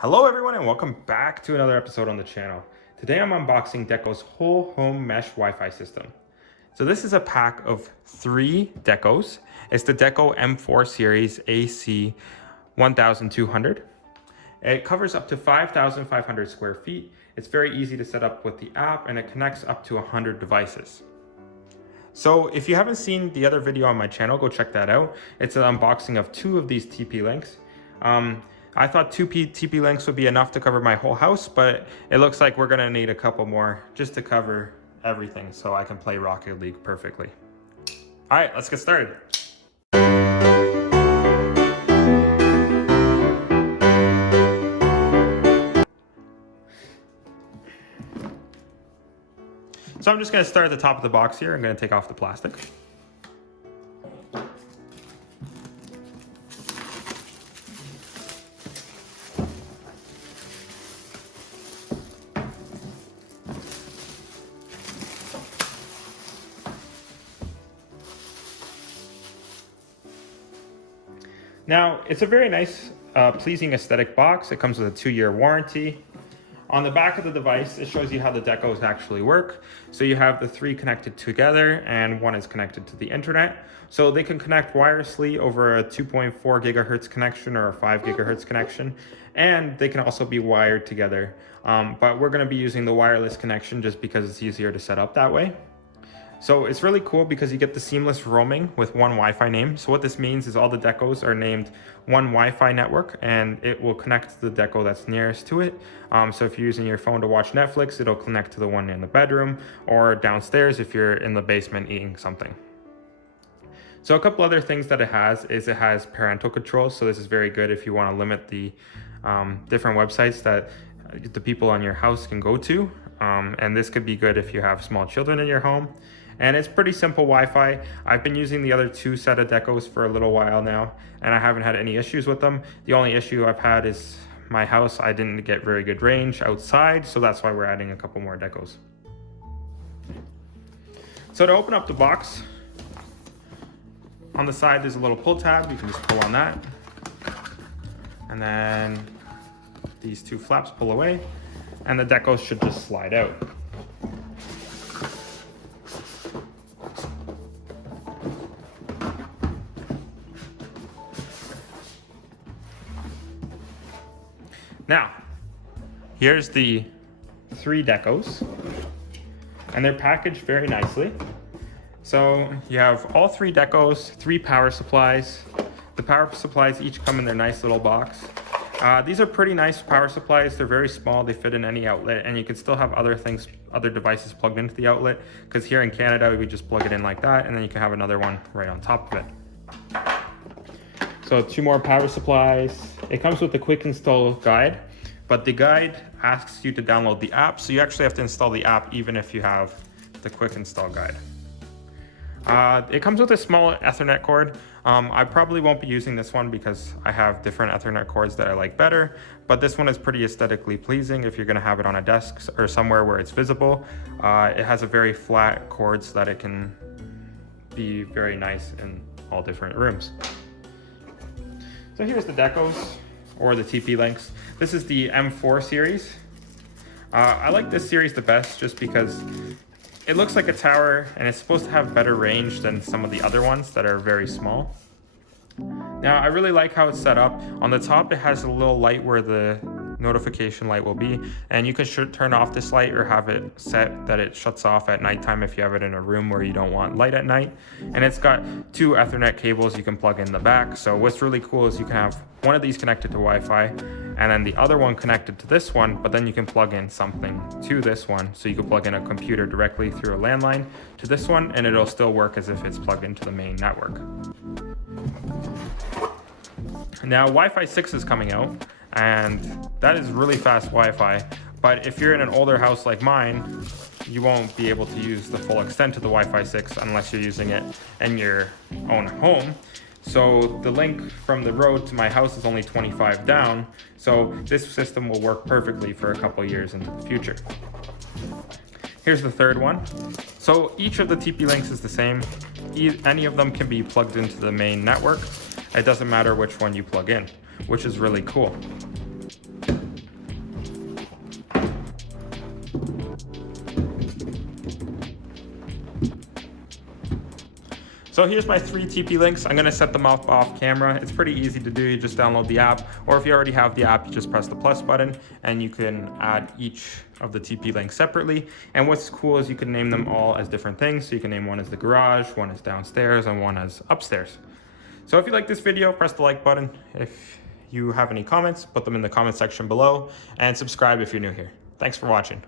Hello everyone and welcome back to another episode on the channel. Today I'm unboxing Deco's whole home mesh Wi-Fi system. So this is a pack of 3 Decos. It's the Deco M4 series AC 1200. It covers up to 5,500 square feet. It's very easy to set up with the app and it connects up to 100 devices. So if you haven't seen the other video on my channel, go check that out. It's an unboxing of 2 of these TP-Links. I thought 2 TP-Links would be enough to cover my whole house, but it looks like we're gonna need a couple more just to cover everything so I can play Rocket League perfectly. All right, let's get started. So I'm just gonna start at the top of the box here. I'm gonna take off the plastic. Now, it's a very nice, pleasing aesthetic box. It comes with a 2-year warranty. On the back of the device, it shows you how the Decos actually work. So you have the 3 connected together and 1 is connected to the internet. So they can connect wirelessly over a 2.4 gigahertz connection or a 5 gigahertz connection. And they can also be wired together. But we're gonna be using the wireless connection just because it's easier to set up that way. So it's really cool because you get the seamless roaming with one Wi-Fi name. So what this means is all the Decos are named one Wi-Fi network and it will connect to the Deco that's nearest to it. So if you're using your phone to watch Netflix, it'll connect to the one in the bedroom or downstairs if you're in the basement eating something. So a couple other things that it has is it has parental controls. So this is very good if you want to limit the different websites that the people on your house can go to. And this could be good if you have small children in your home. And it's pretty simple Wi-Fi. I've been using the other 2 set of Decos for a little while now, and I haven't had any issues with them. The only issue I've had is my house, I didn't get very good range outside, so that's why we're adding a couple more Decos. So to open up the box, on the side there's a little pull tab. You can just pull on that. And then these 2 flaps pull away, and the Decos should just slide out. Now, here's the 3 Decos, and they're packaged very nicely. So you have all 3 Decos, 3 power supplies. The power supplies each come in their nice little box. These are pretty nice power supplies. They're very small, they fit in any outlet, and you can still have other devices plugged into the outlet, because here in Canada, we just plug it in like that, and then you can have another one right on top of it. So 2 more power supplies. It comes with a quick install guide, but the guide asks you to download the app, so you actually have to install the app even if you have the quick install guide. It comes with a small Ethernet cord. I probably won't be using this one because I have different Ethernet cords that I like better, but this one is pretty aesthetically pleasing if you're gonna have it on a desk or somewhere where it's visible. It has a very flat cord so that it can be very nice in all different rooms. So here's the Decos, or the TP-Links. This is the M4 series. I like this series the best just because it looks like a tower and it's supposed to have better range than some of the other ones that are very small. Now, I really like how it's set up. On the top, it has a little light where the notification light will be, and you can turn off this light or have it set that it shuts off at nighttime if you have it in a room where you don't want light at night. And it's got 2 Ethernet cables you can plug in the back. So what's really cool is you can have one of these connected to Wi-Fi and then the other one connected to this one, but then you can plug in something to this one. So you can plug in a computer directly through a landline to this one and it'll still work as if it's plugged into the main network. Now, Wi-Fi 6 is coming out, and that is really fast Wi-Fi, but if you're in an older house like mine, you won't be able to use the full extent of the Wi-Fi 6 unless you're using it in your own home. So the link from the road to my house is only 25 down, so this system will work perfectly for a couple years into the future. Here's the 3rd one. So each of the TP-Links is the same. Any of them can be plugged into the main network. It doesn't matter which one you plug in, which is really cool. So here's my 3 TP links. I'm gonna set them up off camera. It's pretty easy to do. You just download the app, or if you already have the app, you just press the plus button and you can add each of the TP links separately. And what's cool is you can name them all as different things. So you can name one as the garage, one as downstairs, and one as upstairs. So if you like this video, press the like button. If you have any comments, put them in the comment section below, and subscribe if you're new here. Thanks for watching.